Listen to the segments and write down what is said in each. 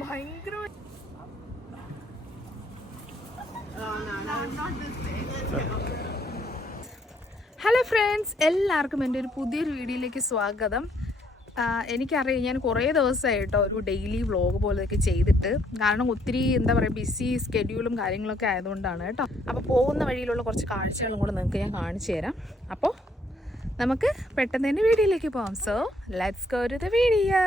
ഭയങ്കര hello friends എല്ലാവർക്കും എന്റെ ഒരു പുതിയൊരു വീഡിയോയിലേക്ക് സ്വാഗതം. എനിക്കറിയാം ഞാൻ കുറേ ദിവസമായിട്ടോ ഒരു ഡെയിലി വ്ളോഗ് പോലെയൊക്കെ ചെയ്തിട്ട്. കാരണം ഒത്തിരി എന്താ പറയുക ബിസി സ്കെഡ്യൂളും കാര്യങ്ങളൊക്കെ ആയതുകൊണ്ടാണ് കേട്ടോ. അപ്പോൾ പോകുന്ന വഴിയിലുള്ള കുറച്ച് കാഴ്ചകളും കൂടെ നിങ്ങൾക്ക് ഞാൻ കാണിച്ചു തരാം. അപ്പോൾ നമുക്ക് പെട്ടെന്ന് തന്നെ വീഡിയോയിലേക്ക് പോകാം. So let's go to the video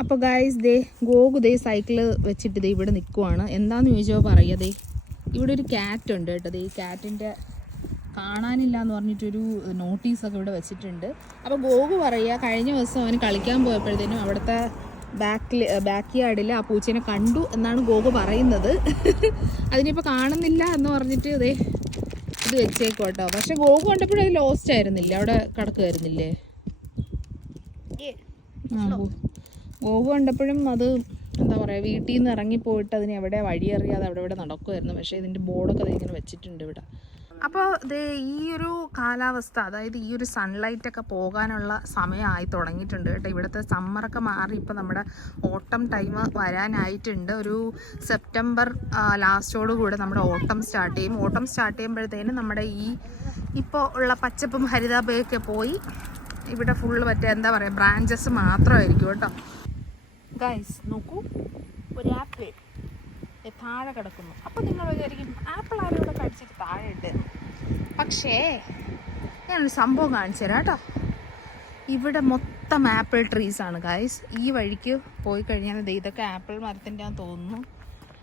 അപ്പോൾ ഗായ്സ് ദേ ഗോകു ദേ സൈക്കിൾ വെച്ചിട്ട് ദേ ഇവിടെ നിൽക്കുവാണ് എന്താന്ന് ചോദിച്ചോ പറയുക ദേ ഇവിടെ ഒരു ക്യാറ്റ് ഉണ്ട് കേട്ടോ. ദേ ഈ ക്യാറ്റിന്റെ കാണാനില്ല എന്ന് പറഞ്ഞിട്ടൊരു നോട്ടീസൊക്കെ ഇവിടെ വെച്ചിട്ടുണ്ട്. അപ്പോൾ ഗോകു പറയുക കഴിഞ്ഞ ദിവസം അവന് കളിക്കാൻ പോയപ്പോഴത്തേനും അവിടുത്തെ ബാക്കിൽ ബാക്ക് യാർഡിൽ ആ പൂച്ചേനെ കണ്ടു എന്നാണ് ഗോകു പറയുന്നത്. അതിനിപ്പോൾ കാണുന്നില്ല എന്ന് പറഞ്ഞിട്ട് ദേ ഇത് വെച്ചേക്കോട്ടോ പക്ഷെ ഗോകു കണ്ടപ്പോഴും അത് ലോസ്റ്റ് ആയിരുന്നില്ല? അവിടെ കിടക്കുമായിരുന്നില്ലേ ആ ഗോ- ഗോകു കണ്ടപ്പോഴും അത് എന്താ പറയുക വീട്ടിൽ നിന്ന് ഇറങ്ങിപ്പോയിട്ട് അതിന് എവിടെ വഴി അറിയാതെ അവിടെ ഇവിടെ നടക്കുമായിരുന്നു പക്ഷേ ഇതിന്റെ ബോർഡൊക്കെ ഇങ്ങനെ വെച്ചിട്ടുണ്ട് ഇവിടെ. അപ്പോൾ ഇത് ഈ ഒരു കാലാവസ്ഥ അതായത് ഈ ഒരു സൺലൈറ്റൊക്കെ പോകാനുള്ള സമയമായി തുടങ്ങിയിട്ടുണ്ട് കേട്ടോ. ഇവിടുത്തെ സമ്മറൊക്കെ മാറി ഇപ്പോൾ നമ്മുടെ ഓട്ടം ടൈം വരാനായിട്ടുണ്ട്. ഒരു സെപ്റ്റംബർ ലാസ്റ്റോടു കൂടെ നമ്മുടെ ഓട്ടം സ്റ്റാർട്ട് ചെയ്യും. ഓട്ടം സ്റ്റാർട്ട് ചെയ്യുമ്പോഴത്തേനും നമ്മുടെ ഈ ഇപ്പോൾ ഉള്ള പച്ചപ്പും ഹരിതാപയൊക്കെ പോയി. ഇവിടെ ഫുള്ള് മറ്റേ എന്താ പറയുക ബ്രാഞ്ചസ് മാത്രമായിരിക്കും കേട്ടോ. ഗൈസ് നോക്കൂ. ഒരു ആപ്പിൾ താഴെ കിടക്കുന്നു. അപ്പോൾ നിങ്ങൾ വിചാരിക്കും ആപ്പിൾ ആരും ഇവിടെ കടിച്ചിട്ട് താഴെ ഇട്ട്. പക്ഷേ ഞാനൊരു സംഭവം കാണിച്ചു തരാം കേട്ടോ. ഇവിടെ മൊത്തം ആപ്പിൾ ട്രീസ് ആണ് ഗൈസ്. ഈ വഴിക്ക് പോയി കഴിഞ്ഞാൽ ഇതൊക്കെ ആപ്പിൾ മരത്തിന്റെ ആണെന്ന് തോന്നുന്നു.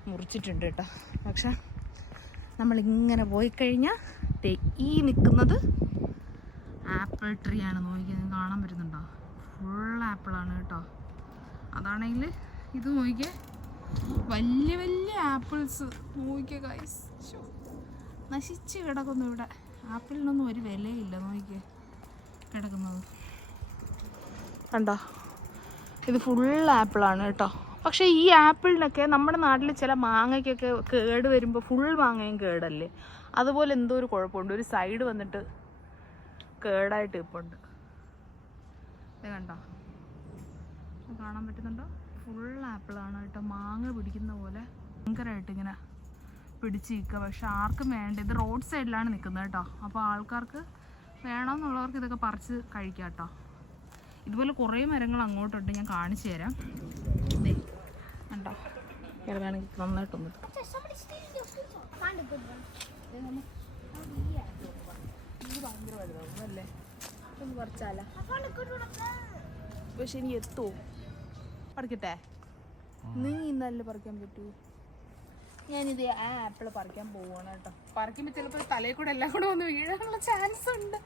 മുറിച്ചിട്ടുണ്ട് കേട്ടോ. പക്ഷെ നമ്മളിങ്ങനെ പോയി കഴിഞ്ഞാൽ ഈ നിൽക്കുന്നത് ആപ്പിൾ ട്രീ ആണ്. നോക്കിയത് കാണാൻ പറ്റുന്നുണ്ടോ? ഫുൾ ആപ്പിളാണ് കേട്ടോ. അതാണെങ്കിൽ ഇത് നോക്കിയേ വലിയ വലിയ ആപ്പിൾസ്. നോക്കിയേ ഗൈസ് നശിച്ച് കിടക്കുന്നു ഇവിടെ. ആപ്പിളിനൊന്നും ഒരു വിലയില്ല. നോക്കിയേ കിടക്കുന്നത്. കണ്ടോ? ഇത് ഫുൾ ആപ്പിളാണ് കേട്ടോ. പക്ഷേ ഈ ആപ്പിളിനൊക്കെ നമ്മുടെ നാട്ടിൽ ചില മാങ്ങയ്ക്കൊക്കെ കേട് വരുമ്പോൾ ഫുൾ മാങ്ങയും കേടല്ലേ? അതുപോലെ എന്തോ ഒരു കുഴപ്പമുണ്ട്. ഒരു സൈഡ് വന്നിട്ട് കേടായിട്ട് ഇപ്പുണ്ട്. ഇത് കണ്ടോ? കാണാൻ പറ്റുന്നുണ്ടോ. ഫുൾ ആപ്പിളാണ് കേട്ടോ. മാങ്ങ പിടിക്കുന്ന പോലെ ഭയങ്കരമായിട്ട് ഇങ്ങനെ പിടിച്ച് നിൽക്കുക. പക്ഷെ ആർക്കും വേണ്ട. ഇത് റോഡ് സൈഡിലാണ് നിൽക്കുന്നത് കേട്ടോ. അപ്പോൾ ആൾക്കാർക്ക് വേണമെന്നുള്ളവർക്ക് ഇതൊക്കെ പറിച്ച് കഴിക്കാം കേട്ടോ. ഇതുപോലെ കുറേ മരങ്ങൾ അങ്ങോട്ടുണ്ട്. ഞാൻ കാണിച്ചു തരാം. ദേ കണ്ടോ? വേണമെങ്കിൽ നന്നായിട്ടൊന്ന് ഭയങ്കര വലുതാവും അല്ലേ ഒന്ന് പറിച്ചാലോ. പക്ഷെ ഇനി എത്തുമോ പറിക്കട്ടെ നീ ഇന്നല്ലേ പറിക്കാൻ പറ്റൂ. ഞാനിത് ആ ആപ്പിൾ പറിക്കാൻ പോവാണ് കേട്ടോ. പറിക്കുമ്പോൾ ചിലപ്പോൾ തലയിൽ കൂടെ എല്ലാം കൂടെ വന്ന് വീഴാനുള്ള ചാൻസ് ഉണ്ട്!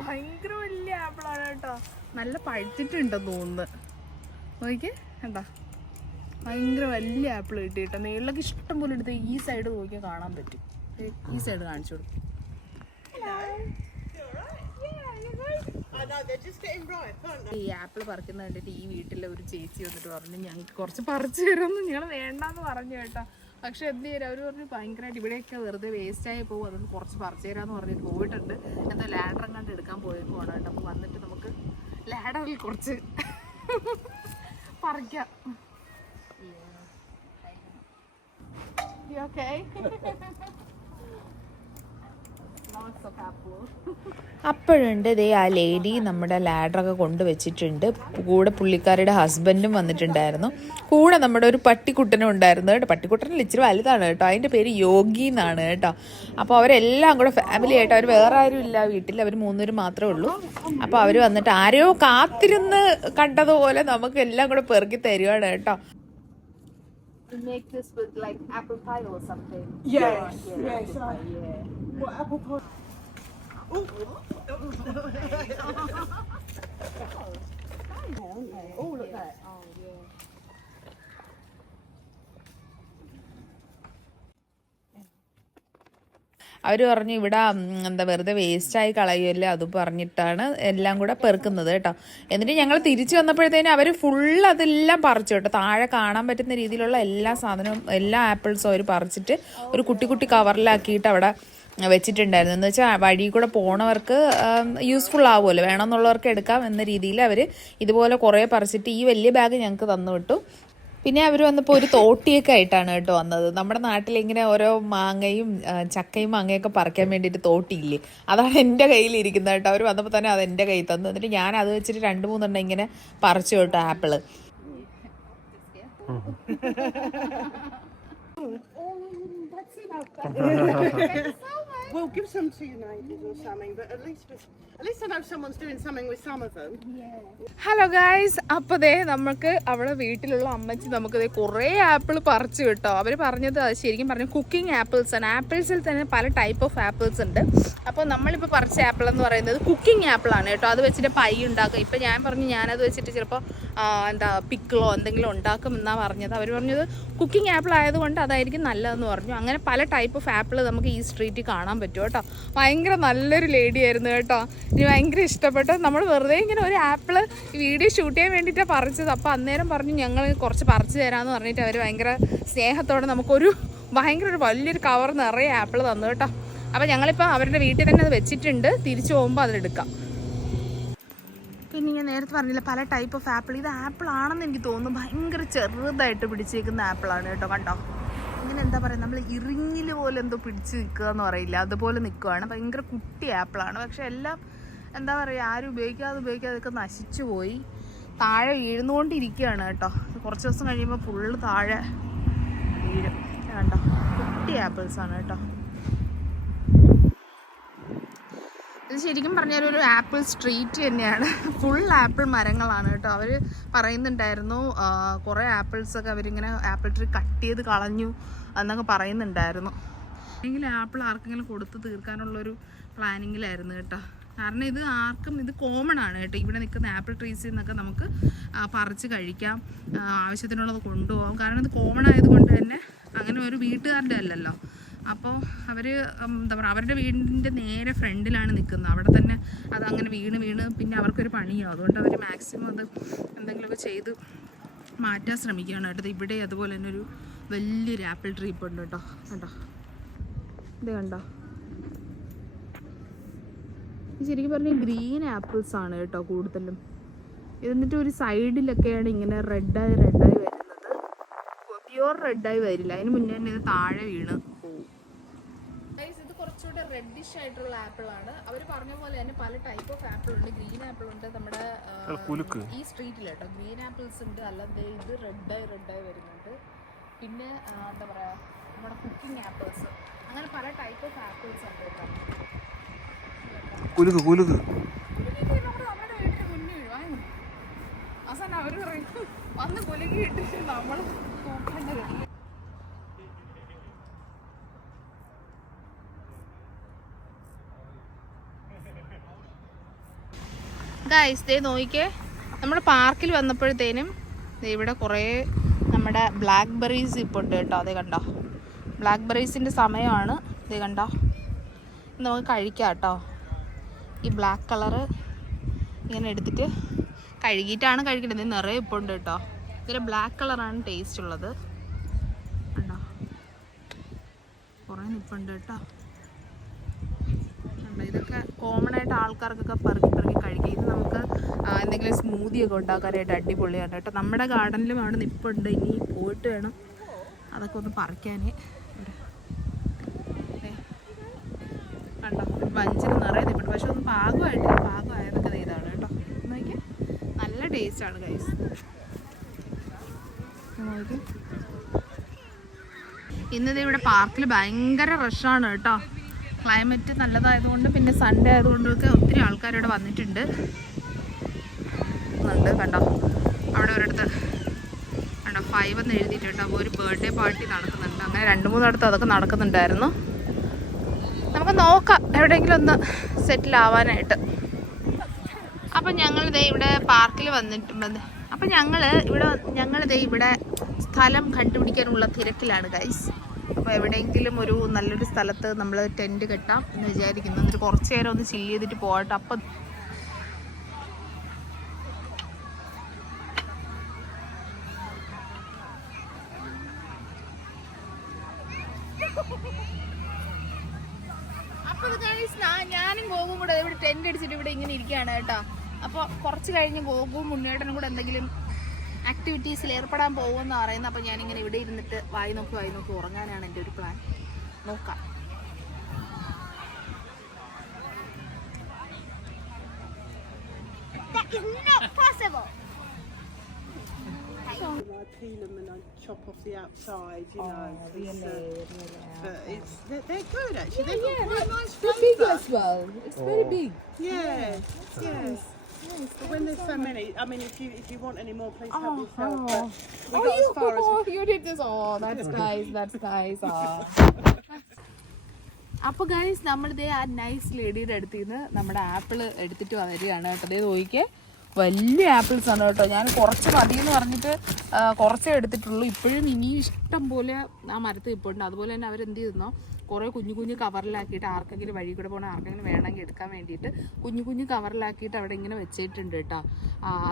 ഭയങ്കര വലിയ ആപ്പിളാണ് കേട്ടോ. നല്ല പഴുത്തിട്ടുണ്ടെന്ന് തോന്നുന്നു. നോക്കിയേ കണ്ടോ? ഭയങ്കര വലിയ ആപ്പിൾ കിട്ടി കേട്ടോ നീളൊക്കെ ഇഷ്ടം പോലെ എടുത്ത് ഈ സൈഡ് നോക്കിയാൽ കാണാൻ പറ്റും. ഈ സൈഡ് കാണിച്ചു കൊടുക്കും. ഈ ആപ്പിൾ പറിക്കുന്ന കണ്ടിട്ട് ഈ വീട്ടിലെ ഒരു ചേച്ചി വന്നിട്ട് പറഞ്ഞു ഞങ്ങൾക്ക് കുറച്ച് പറിച്ചു തരുമെന്ന് ഞങ്ങൾ വേണ്ടാന്ന് പറഞ്ഞു കേട്ടോ. പക്ഷെ എന്ത് ചെയ്യാൻ അവർ പറഞ്ഞു ഭയങ്കരമായിട്ട് ഇവിടെയൊക്കെ വെറുതെ വേസ്റ്റ് ആയി പോകും. അതൊന്ന് കുറച്ച് പറിച്ചു തരാമെന്ന് പറഞ്ഞിട്ട് പോയിട്ടുണ്ട്. എന്താ ലാഡർ കണ്ട് എടുക്കാൻ പോയേക്കുവാണ് കേട്ടോ. അപ്പോൾ വന്നിട്ട് നമുക്ക് ലാഡറിൽ കുറച്ച് പറിക്കാം. You okay? അപ്പോഴുണ്ട് ദേ ആ ലേഡി നമ്മുടെ ലാഡറൊക്കെ കൊണ്ടുവച്ചിട്ടുണ്ട്. കൂടെ പുള്ളിക്കാരുടെ ഹസ്ബൻഡും വന്നിട്ടുണ്ടായിരുന്നു. കൂടെ നമ്മുടെ ഒരു പട്ടിക്കുട്ടനും ഉണ്ടായിരുന്നു കേട്ടോ. പട്ടിക്കുട്ടനിൽ ഇച്ചിരി വലുതാണ് കേട്ടോ. അതിന്റെ പേര് യോഗി എന്നാണ് കേട്ടോ. അപ്പോൾ അവരെല്ലാം കൂടെ ഫാമിലി ആയിട്ട് അവർ വേറെ ആരും ഇല്ല. വീട്ടിൽ അവർ മൂന്നുപേരും മാത്രമേ ഉള്ളൂ. അപ്പോൾ അവർ വന്നിട്ട് ആരോ കാത്തിരുന്ന് കണ്ടതുപോലെ നമുക്ക് എല്ലാം കൂടെ പെറുക്കി തരുവാണ് കേട്ടോ. Make this with like apple pie or something. Yes, Yeah, yes. apple I, pie, yeah. what apple pie? Oh, look at that. Oh, yeah. Oh, അവർ പറഞ്ഞു ഇവിടെ എന്താ വെറുതെ വേസ്റ്റായി കളയുമല്ലേ അത് പറഞ്ഞിട്ടാണ് എല്ലാം കൂടെ പെറുക്കുന്നത് കേട്ടോ. എന്നിട്ട് ഞങ്ങൾ തിരിച്ചു വന്നപ്പോഴത്തേനും അവർ ഫുൾ അതെല്ലാം പറിച്ചു കേട്ടോ. താഴെ കാണാൻ പറ്റുന്ന രീതിയിലുള്ള എല്ലാ സാധനവും എല്ലാ ആപ്പിൾസും അവർ പറിച്ചിട്ട് ഒരു കുട്ടി കുട്ടി കവറിലാക്കിയിട്ട് അവിടെ വെച്ചിട്ടുണ്ടായിരുന്നു. എന്ന് വെച്ചാൽ വഴി കൂടെ പോണവർക്ക് യൂസ്ഫുൾ ആവുമല്ലോ. വേണമെന്നുള്ളവർക്ക് എടുക്കാം എന്ന രീതിയിൽ അവർ ഇതുപോലെ കുറേ പറിച്ചിട്ട് ഈ വലിയ ബാഗ് ഞങ്ങൾക്ക് തന്നു വിട്ടു. പിന്നെ അവർ വന്നപ്പോൾ ഒരു തോട്ടിയൊക്കെ ആയിട്ടാണ് കേട്ടോ വന്നത്. നമ്മുടെ നാട്ടിൽ ഇങ്ങനെ ഓരോ മാങ്ങയും ചക്കയും മാങ്ങയൊക്കെ പറിക്കാൻ വേണ്ടിയിട്ട് തോട്ടിയില്ലേ? അതാണ് എന്റെ കയ്യിൽ ഇരിക്കുന്നത് കേട്ടോ. അവർ വന്നപ്പോൾ തന്നെ അത് എന്റെ കയ്യിൽ തന്നു. എന്നിട്ട് ഞാൻ അത് വെച്ചിട്ട് രണ്ട് മൂന്നെണ്ണം ഇങ്ങനെ പറിച്ചു കേട്ടോ apple. We'll give some to United or something, but at least with, at least I know someone's doing something with some of them. Hello guys അപ്പോൾ ദേ നമുക്ക് അവിടെ വീട്ടിലുള്ള അമ്മച്ചി നമുക്ക് ദേ കുറേ ആപ്പിൾ പറിച്ചു കിട്ടോ. അവർ പറഞ്ഞത് ശരിക്കും പറഞ്ഞു കുക്കിംഗ് ആപ്പിൾസ് ആണ്. ആപ്പിൾസിൽ തന്നെ പല ടൈപ്പ് ഓഫ് ആപ്പിൾസ് ഉണ്ട്. അപ്പോൾ നമ്മളിപ്പോൾ പറിച്ച ആപ്പിൾ എന്ന് പറയുന്നത് കുക്കിംഗ് ആപ്പിൾ ആണ് കേട്ടോ. അത് വെച്ചിട്ട് പൈ ഉണ്ടാക്കുക. ഇപ്പൊ ഞാൻ പറഞ്ഞു ഞാനത് വെച്ചിട്ട് ചിലപ്പോൾ എന്താ പിക്കിളോ എന്തെങ്കിലും ഉണ്ടാക്കും എന്നാണ് പറഞ്ഞത്. അവർ പറഞ്ഞത് കുക്കിംഗ് ആപ്പിൾ ആയതുകൊണ്ട് അതായിരിക്കും നല്ലതെന്ന് പറഞ്ഞു. അങ്ങനെ പല ടൈപ്പ് ഓഫ് ആപ്പിൾ നമുക്ക് ഈ സ്ട്രീറ്റിൽ കാണാൻ പറ്റും കേട്ടോ. ഭയങ്കര നല്ലൊരു ലേഡി ആയിരുന്നു കേട്ടോ. എനിക്ക് ഭയങ്കര ഇഷ്ടപ്പെട്ടു. നമ്മൾ വെറുതെ ഇങ്ങനെ ഒരു ആപ്പിൾ വീഡിയോ ഷൂട്ട് ചെയ്യാൻ വേണ്ടിയിട്ടാണ് പറിച്ചത്. അപ്പോൾ അന്നേരം പറഞ്ഞു ഞങ്ങൾ കുറച്ച് പറിച്ചു തരാമെന്ന് പറഞ്ഞിട്ട് അവർ ഭയങ്കര സ്നേഹത്തോടെ നമുക്കൊരു ഭയങ്കര ഒരു വലിയൊരു കവർ നിറയെ ആപ്പിൾ തന്നു കേട്ടോ. അപ്പോൾ ഞങ്ങളിപ്പോൾ അവരുടെ വീട്ടിൽ തന്നെ അത് വെച്ചിട്ടുണ്ട്. തിരിച്ചു പോകുമ്പോൾ അതെടുക്കാം പിന്നെ ഞാൻ നേരത്തെ പറഞ്ഞില്ല പല ടൈപ്പ് ഓഫ് ആപ്പിൾ ഇത് ആപ്പിൾ ആണെന്ന് എനിക്ക് തോന്നുന്നു. ഭയങ്കര ചെറുതായിട്ട് പിടിച്ചേക്കുന്ന ആപ്പിളാണ് കേട്ടോ. കണ്ടോ? ഇങ്ങനെ എന്താ പറയുക നമ്മൾ ഇറിഞ്ഞിൽ പോലെ എന്തോ പിടിച്ച് നിൽക്കുക എന്ന് പറയില്ല. അതുപോലെ നിൽക്കുകയാണ് ഭയങ്കര കുട്ടി ആപ്പിളാണ്. പക്ഷെ എല്ലാം എന്താ പറയുക ആരും ഉപയോഗിക്കാതെ ഉപയോഗിക്കാതെ ഒക്കെ നശിച്ചു പോയി. താഴെ വീഴുന്നുകൊണ്ടിരിക്കുകയാണ് കേട്ടോ. കുറച്ച് ദിവസം കഴിയുമ്പോൾ ഫുള്ള് താഴെ വീഴും. കണ്ടോ കുട്ടി ആപ്പിൾസാണ് കേട്ടോ. ഇത് ശരിക്കും പറഞ്ഞാൽ ഒരു ആപ്പിൾ സ്ട്രീറ്റ് തന്നെയാണ്. ഫുൾ ആപ്പിൾ മരങ്ങളാണ് കേട്ടോ. അവർ പറയുന്നുണ്ടായിരുന്നു കുറേ ആപ്പിൾസ് ഒക്കെ അവരിങ്ങനെ ആപ്പിൾ ട്രീ കട്ട് ചെയ്ത് കളഞ്ഞു എന്നൊക്കെ പറയുന്നുണ്ടായിരുന്നു. അല്ലെങ്കിൽ ആപ്പിൾ ആർക്കെങ്കിലും കൊടുത്ത് തീർക്കാനുള്ളൊരു പ്ലാനിങ്ങിലായിരുന്നു കേട്ടോ. കാരണം ഇത് ആർക്കും ഇത് കോമൺ ആണ് കേട്ടോ. ഇവിടെ നിൽക്കുന്ന ആപ്പിൾ ട്രീസിൽ നിന്നൊക്കെ നമുക്ക് പറിച്ച് കഴിക്കാം ആവശ്യത്തിനുള്ളത് കൊണ്ടുപോകാം. കാരണം ഇത് കോമൺ ആയതുകൊണ്ട് തന്നെ അങ്ങനെ ഒരു വീട്ടുകാരുടെ അല്ലല്ലോ. അപ്പോൾ അവർ എന്താ പറയുക അവരുടെ വീടിന്റെ നേരെ ഫ്രണ്ടിലാണ് നിൽക്കുന്നത്. അവിടെ തന്നെ അത് അങ്ങനെ വീണ് വീണ് പിന്നെ അവർക്കൊരു പണിയാവും അതുകൊണ്ട് അവർ മാക്സിമം അത് എന്തെങ്കിലുമൊക്കെ ചെയ്ത് മാറ്റാൻ ശ്രമിക്കുകയാണ് കേട്ടോ. ഇവിടെ അതുപോലെ തന്നെ ഒരു വലിയൊരു ആപ്പിൾ ട്രീ ഇപ്പോൾ ഉണ്ട് കേട്ടോ. കണ്ടോ? ഇത് കണ്ടോ? ശരിക്കും പറഞ്ഞാൽ ഗ്രീൻ ആപ്പിൾസ് ആണ് കേട്ടോ കൂടുതലും. എന്നിട്ട് ഒരു സൈഡിലൊക്കെയാണ് ഇങ്ങനെ റെഡായി റെഡായി വരുന്നത്. പ്യുവർ റെഡായി വരില്ല. അതിന് മുന്നേ തന്നെ ഇത് താഴെ വീണ്. കുറച്ചുകൂടെ റെഡിഷ് ആയിട്ടുള്ള ആപ്പിൾ ആണ്. അവർ പറഞ്ഞ പോലെ തന്നെ പല ടൈപ്പ് ഓഫ് ആപ്പിൾ ഉണ്ട്. ഗ്രീൻ ആപ്പിൾ ഉണ്ട് നമ്മുടെ ഈ സ്ട്രീറ്റിൽ കേട്ടോ. ഗ്രീൻ ആപ്പിൾസ് ഉണ്ട്. അല്ലാതെ ഇത് റെഡായി റെഡായി വരുന്നുണ്ട്. പിന്നെ എന്താ പറയുക നമ്മുടെ കുക്കിംഗ് ആപ്പിൾസ് അങ്ങനെ പല ടൈപ്പ് ഓഫ് ആപ്പിൾസ് ഉണ്ട് കേട്ടോ. കുലുക്ക് അവസാനം അവർ പറയും വന്ന് കുലുക്കി ഇട്ടിട്ട് നമ്മൾ നോക്കേണ്ട ഗൈസ് ദേ നോക്കിക്കേ നമ്മൾ പാർക്കിൽ വന്നപ്പോഴത്തേനും ഇവിടെ കുറേ നമ്മുടെ ബ്ലാക്ക് ബെറീസ് ഇപ്പോൾ ഉണ്ട് കേട്ടോ. അതേ കണ്ടോ. ബ്ലാക്ക് ബെറീസിന്റെ സമയമാണ്. ഇതേ കണ്ടോ. നമുക്ക് കഴിക്കാം കേട്ടോ. ഈ ബ്ലാക്ക് കളറ് ഇങ്ങനെ എടുത്തിട്ട് കഴുകിയിട്ടാണ് കഴിക്കേണ്ടത് നിറയെ ഇപ്പോൾ ഉണ്ട് കേട്ടോ. ഇതിൽ ബ്ലാക്ക് കളറാണ് ടേസ്റ്റ് ഉള്ളത്. കണ്ടോ? കുറേ നിപ്പുണ്ട് കേട്ടോ. ഇതൊക്കെ കോമൺ ആയിട്ട് ആൾക്കാർക്കൊക്കെ പെറുക്കി പെറുക്കി കഴിക്കാം. ഇത് നമുക്ക് എന്തെങ്കിലും സ്മൂതി ഒക്കെ ഉണ്ടാക്കാനായിട്ട് അടിപൊളിയാണ് കേട്ടോ. നമ്മുടെ ഗാർഡനിലും അവിടെ നിപ്പുണ്ട്. ഇനി പോയിട്ട് വേണം അതൊക്കെ ഒന്ന് പറിക്കാൻ. കണ്ടോ? വഞ്ചിന് നിറയെ നിപ്പുണ്ട്. പക്ഷെ ഒന്നും പാകമായിട്ടില്ല. പാകമായതൊക്കെ ഇതാണ് കേട്ടോ. നോക്കിയാൽ നല്ല ടേസ്റ്റാണ് കൈസ് ഇന്നത് ഇവിടെ പാർക്കിൽ ഭയങ്കര റഷാണ് കേട്ടോ. ക്ലൈമറ്റ് നല്ലതായതുകൊണ്ട് പിന്നെ സൺഡേ ആയതുകൊണ്ടൊക്കെ ഒത്തിരി ആൾക്കാർ ഇവിടെ വന്നിട്ടുണ്ട്. ഉണ്ട് കണ്ടോ? അവിടെ ഒരിടത്ത് കണ്ടോ? ഫൈവ് എന്ന് എഴുതിയിട്ടുണ്ട്. അപ്പോൾ ഒരു ബർത്ത്ഡേ പാർട്ടി നടക്കുന്നുണ്ട്. അങ്ങനെ രണ്ട് മൂന്നിടത്ത് അതൊക്കെ നടക്കുന്നുണ്ടായിരുന്നു. നമുക്ക് നോക്കാം. എവിടെയെങ്കിലും ഒന്ന് സെറ്റിൽ ആവാനായിട്ട്. അപ്പം ഞങ്ങൾ ദേ ഇവിടെ പാർക്കിൽ വന്നിട്ട് അപ്പം ഞങ്ങൾ ഇവിടെ ഞങ്ങൾ ദേ ഇവിടെ സ്ഥലം കണ്ടുപിടിക്കാനുള്ള തിരക്കിലാണ് ഗൈസ് അപ്പോൾ എവിടെയെങ്കിലും ഒരു നല്ലൊരു സ്ഥലത്ത് നമ്മൾ ടെന്റ് കെട്ടാം എന്ന് വിചാരിക്കുന്നു. എന്നിട്ട് കുറച്ച് നേരം ഒന്ന് ചില്ല് ചെയ്തിട്ട് പോകട്ടെ. അപ്പം ഞാനും ഗോകും കൂടെ ഇവിടെ ടെന്റ് അടിച്ചിട്ട് ഇവിടെ ഇങ്ങനെ ഇരിക്കുകയാണ് കേട്ടോ. അപ്പോൾ കുറച്ച് കഴിഞ്ഞ് ഗോകും മുന്നേട്ടനും കൂടെ എന്തെങ്കിലും ആക്ടിവിറ്റീസിൽ ഏർപ്പെടാൻ പോകുമെന്ന് പറയുന്നത് അപ്പോൾ ഞാനിങ്ങനെ ഇവിടെ ഇരുന്നിട്ട് വായി നോക്കി വായി നോക്കി ഉറങ്ങാനാണ് എൻ്റെ ഒരു പ്ലാൻ നോക്കാം That is not possible. I peel them and I chop off the outside, you know. 'cause, uh, but it's they're, they're good actually. They've got quite a nice flavour. well. It's very big. Yeah, yes. But when there's so many, I mean, if you if you want any more, please help yourself. But we got as far as Oh, you did this. Oh, that's nice. That's nice. അപ്പോൾ guys നമ്മളിതേ ആ nice ലേഡിയുടെ അടുത്ത് നിന്ന് നമ്മുടെ apple എടുത്തിട്ട് വരികയാണ് കേട്ടോ അതേ നോക്കിക്കേ വലിയ ആപ്പിൾസ് ആണ് കേട്ടോ ഞാൻ കുറച്ച് മതി എന്ന് പറഞ്ഞിട്ട് ആ, കുറച്ചേ എടുത്തിട്ടുള്ളൂ ഇപ്പോഴും ഇനി ഇഷ്ടം പോലെ ആ മരത്തിൽ ഇപ്പോൾ അതുപോലെ തന്നെ അവരെന്ത് ചെയ്യുന്നോ കുറേ കുഞ്ഞു കുഞ്ഞു കവറിലാക്കിയിട്ട് ആർക്കെങ്കിലും വഴി കൂടെ പോകണം ആർക്കെങ്കിലും വേണമെങ്കിൽ എടുക്കാൻ വേണ്ടിയിട്ട് കുഞ്ഞു കുഞ്ഞു കവറിലാക്കിയിട്ട് അവിടെ ഇങ്ങനെ വെച്ചിട്ടുണ്ട് കേട്ടോ.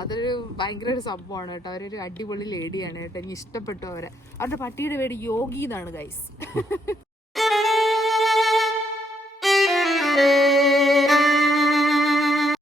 അതൊരു ഭയങ്കര ഒരു സംഭവമാണ് കേട്ടോ. അവരൊരു അടിപൊളി ലേഡിയാണ് കേട്ടോ. എനിക്ക് ഇഷ്ടപ്പെട്ടു അവരെ. അവരുടെ പട്ടിയുടെ പേര് യോഗി എന്നാണ് ഗൈസ്